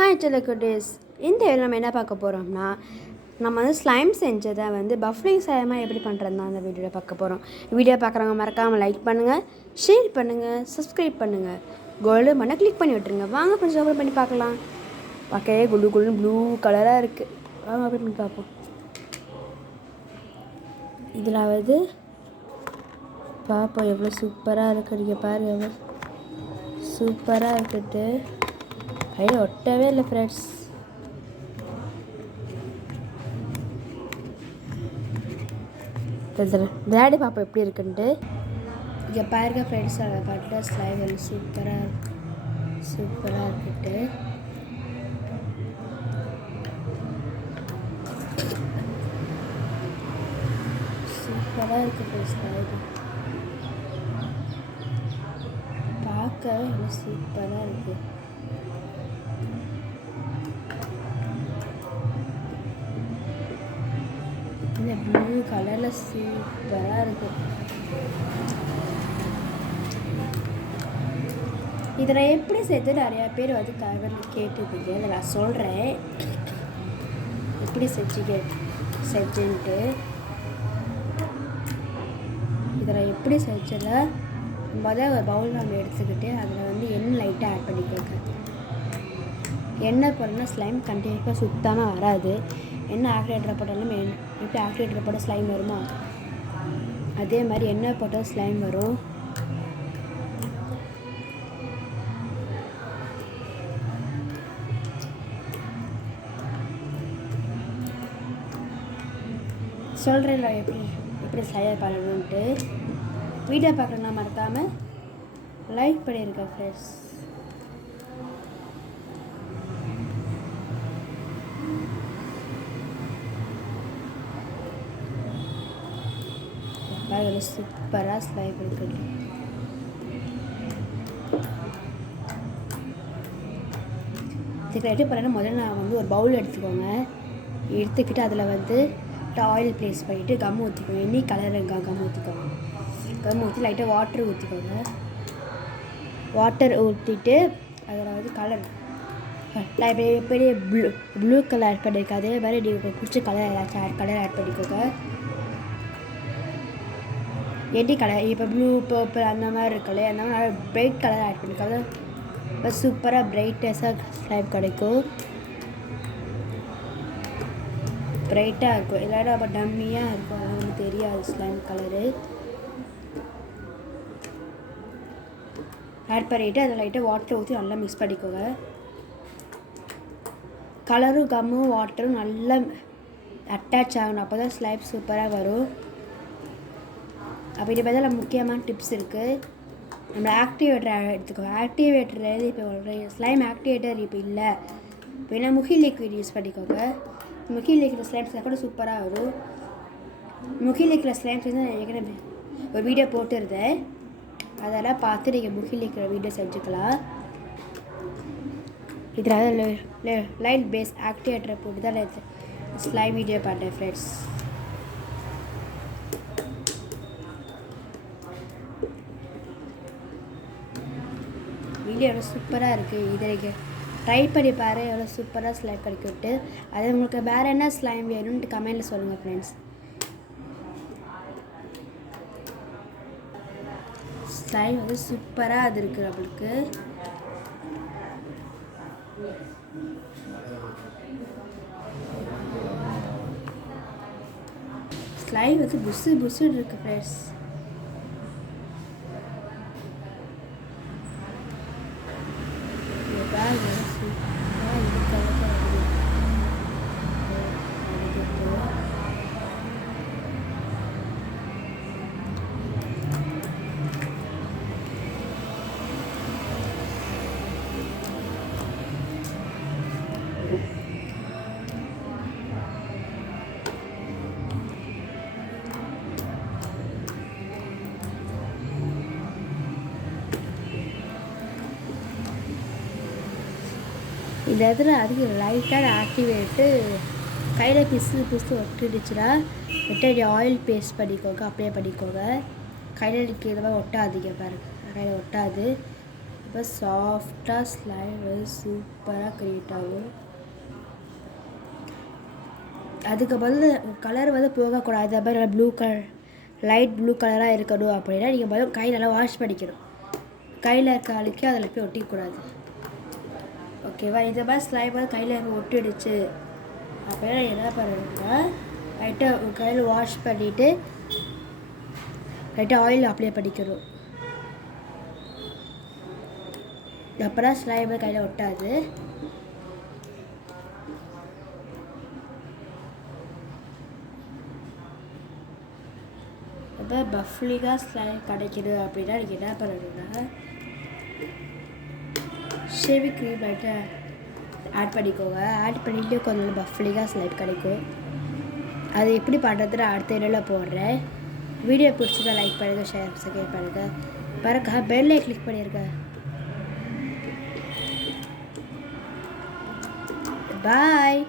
Hi டெலகுட்டீஸ். இந்த வீடியோவில் நம்ம என்ன பார்க்க போகிறோம்னா, நம்ம வந்து ஸ்லைம் செஞ்சதை வந்து பஃப்லிங் சாயமாக எப்படி பண்ணுறது தான் அந்த வீடியோவில் பார்க்க போகிறோம். வீடியோ பார்க்குறவங்க மறக்காமல் லைக் பண்ணுங்கள், ஷேர் பண்ணுங்கள், சப்ஸ்கிரைப் பண்ணுங்கள், கோல்டு மண்ணை கிளிக் பண்ணி விட்டுருங்க. வாங்க கொஞ்சம் ஓப்பன் பண்ணி பார்க்கலாம். பார்க்கவே குளு குளுன்னு ப்ளூ கலராக இருக்குது. வாங்க ஓப்பன் பண்ணி பார்ப்போம். இதில் வந்து பார்ப்போம் எவ்வளோ சூப்பராக இருக்குது. நீங்கள் பாருங்கள் எவ்வளோ சூப்பராக இருக்குட்டு. கையில் ஒட்டவே இல்லை ஃப்ரெண்ட்ஸ். விளையாடி பார்ப்போம் எப்படி இருக்குன்ட்டு. இங்கே பாருங்க ஃப்ரெண்ட்ஸ், அதை பட்ட ஸ்லைம் சூப்பராக இருக்குட்டு. சூப்பராக இருக்குது ஃப்ரெண்ட்ஸ். ஸ்லைம் பார்க்கவே எவ்வளோ சூப்பராக இருக்குது. இந்த ப்ளூ கலரில் சூப்பராக இருக்குது. இதை நான் எப்படி சேர்த்து நிறையா பேர் வந்து கவரில் கேட்டுருப்பீங்க. இதை நான் சொல்கிறேன் எப்படி செஞ்சுன்ட்டு. இதை நான் எப்படி செஞ்சல, முதல்ல ஒரு பவுல் நம்ம எடுத்துக்கிட்டு அதில் வந்து எண்ணெய் லைட்டாக ஆட் பண்ணிக்கோங்க. எண்ணெய் போடணும்னா ஸ்லைம் கண்டிப்பாக சுத்தமாக வராது. எண்ணெய் ஆக்சிலேட்டர் போட்டாலும் எப்படி ஆக்சிலேட்டர் போட்டால் ஸ்லைம் வருமோ அதே மாதிரி எண்ணெய் போட்டால் ஸ்லைம் வரும். சொல்கிறேன் எப்படி ஸ்லைம் பண்ணணுன்ட்டு. வீடியோ பார்க்குறேன்னா மறக்காமல் லைக் பண்ணியிருக்கேன் ஃப்ரெண்ட்ஸ். அதில் சூப்பராக ஸ்லைம் இருக்குது. இதுக்கு எப்படி பண்ணேன்னா, முதல்ல நான் வந்து ஒரு பவுல் எடுத்துக்கோங்க. எடுத்துக்கிட்டு அதில் வந்து ஆயில் ப்ளேஸ் பண்ணிவிட்டு கம் ஊற்றிக்கோங்க. எனி கலர் கம் ஊற்றிக்கோங்க. கம் ஊற்றி லைட்டாக வாட்டர் ஊற்றிக்கோங்க. வாட்டர் ஊற்றிட்டு அதில் வந்து கலர் எப்படி ப்ளூ கலர் ஆட் பண்ணியிருக்கேன். அதே மாதிரி நீங்கள் பிடிச்ச கலர் ஏதாச்சும் கலர் ஆட் பண்ணிக்கோங்க. எடி கலர் இப்போ ப்ளூ பர்பிள் அந்த மாதிரி இருக்குல்ல, அந்த மாதிரி நல்லா பிரைட் கலர் ஆட் பண்ணிக்கோங்க. சூப்பராக பிரைட்னஸாக ஸ்லைம் கிடைக்கும். பிரைட்டாக இருக்கும், இல்லாட்டா அப்போ டம்மியாக இருக்கும். அது நமக்கு தெரியாது ஸ்லைம் கலரு. ஆட் பண்ணிவிட்டு அதில் லைட்டாக வாட்டர் ஊற்றி நல்லா மிக்ஸ் பண்ணிக்கோங்க. கலரும் கம்மும் வாட்டரும் நல்லா அட்டாச் ஆகணும். அப்போ தான் ஸ்லைம் சூப்பராக வரும். அப்படி பார்த்தா முக்கியமான டிப்ஸ் இருக்குது. நம்ம ஆக்டிவேட்டர் எடுத்துக்கோங்க. ஆக்டிவேட்டர் இப்போ ஸ்லைம் ஆக்டிவேட்டர் இப்போ இல்லை அப்படின்னா முகி லிக்விட் யூஸ் பண்ணிக்கோங்க. முகி லிக்விட் ஸ்லைம்ஸ் கூட சூப்பராக வரும். முகி லிக்விட் ஸ்லைம்ஸ் வந்து நான் ஏற்கனவே ஒரு வீடியோ போட்டுருந்தேன். அதெல்லாம் பார்த்து நீங்கள் முகி லிக்விட் வீடியோ செஞ்சுக்கலாம். இதில் லைட் பேஸ் ஆக்டிவேட்டரை போட்டு தான் ஸ்லைம் வீடியோ பார்த்தேன் ஃப்ரெண்ட்ஸ். வீடியோ எவ்வளோ சூப்பராக இருக்குது. இதை நீங்கள் ட்ரை பண்ணி பாரு, எவ்வளோ சூப்பராக ஸ்லைம் கிடைக்கிட்டு. அது உங்களுக்கு வேறு என்ன ஸ்லைம் வேணும்னு கமெண்டில் சொல்லுங்கள் ஃப்ரெண்ட்ஸ். ஸ்லைம் வந்து சூப்பராக அது இருக்குது நம்மளுக்கு. ஸ்லைம் வந்து புஸ்ஸுன்னு இருக்குது ஃப்ரெண்ட்ஸ். இந்த இடத்துல அதுக்கு லைட்டாக ஆக்டிவேட்டு கையில் பிசு ஒட்டிடுச்சுன்னா வெட்டடி ஆயில் பேஸ்ட் பண்ணிக்கோங்க. அப்ளை பண்ணிக்கோங்க. கையில் இருக்கிற மாதிரி ஒட்டாதீங்க பாருங்கள். கையில் ஒட்டாது. இப்போ சாஃப்டாக ஸ்லைம் வந்து சூப்பராக க்ரியேட் ஆகும். அதுக்கு பதில் கலர் வந்து போகக்கூடாது. அது மாதிரி ப்ளூ கலர், லைட் ப்ளூ கலராக இருக்கணும் அப்படின்னா நீங்கள் பதில் கை நல்லா வாஷ் பண்ணிக்கணும். கையில் இருக்க அழுக்கி அதில் போய் ஒட்டிக்கூடாது. ஓகேவா? இந்த மாதிரி ஸ்லைம் வந்து கையில் ஒட்டிடுச்சு அப்படின்னா என்ன பண்ணணும்னா லைட்டாக உங்கள் கையில் வாஷ் பண்ணிவிட்டு லைட்டாக ஆயில் அப்ளை பண்ணிக்கணும். அப்புறம் ஸ்லைம் கையில் ஒட்டாது. இப்போ பஃப்லிங்காக ஸ்லைம் கிடைக்கணும் அப்படின்னா நீங்கள் என்ன பண்ணணும்னா ஷேவிங் க்ரீம் லைட்டாக ஆட் பண்ணிக்கோங்க. ஆட் பண்ணிவிட்டு கொஞ்சம் பஃப்லிங்காக ஸ்லைம் கிடைக்கும். அது எப்படி பண்ணுறதுன்னு அடுத்த வீடியோவில் போடுறேன். வீடியோ பிடிச்சதா லைக் பண்ணுங்கள், ஷேர் சப்ஸ்கிரைப் பண்ணுங்கள். பாருங்க பெல்லை கிளிக் பண்ணியிருக்கேன். பாய்.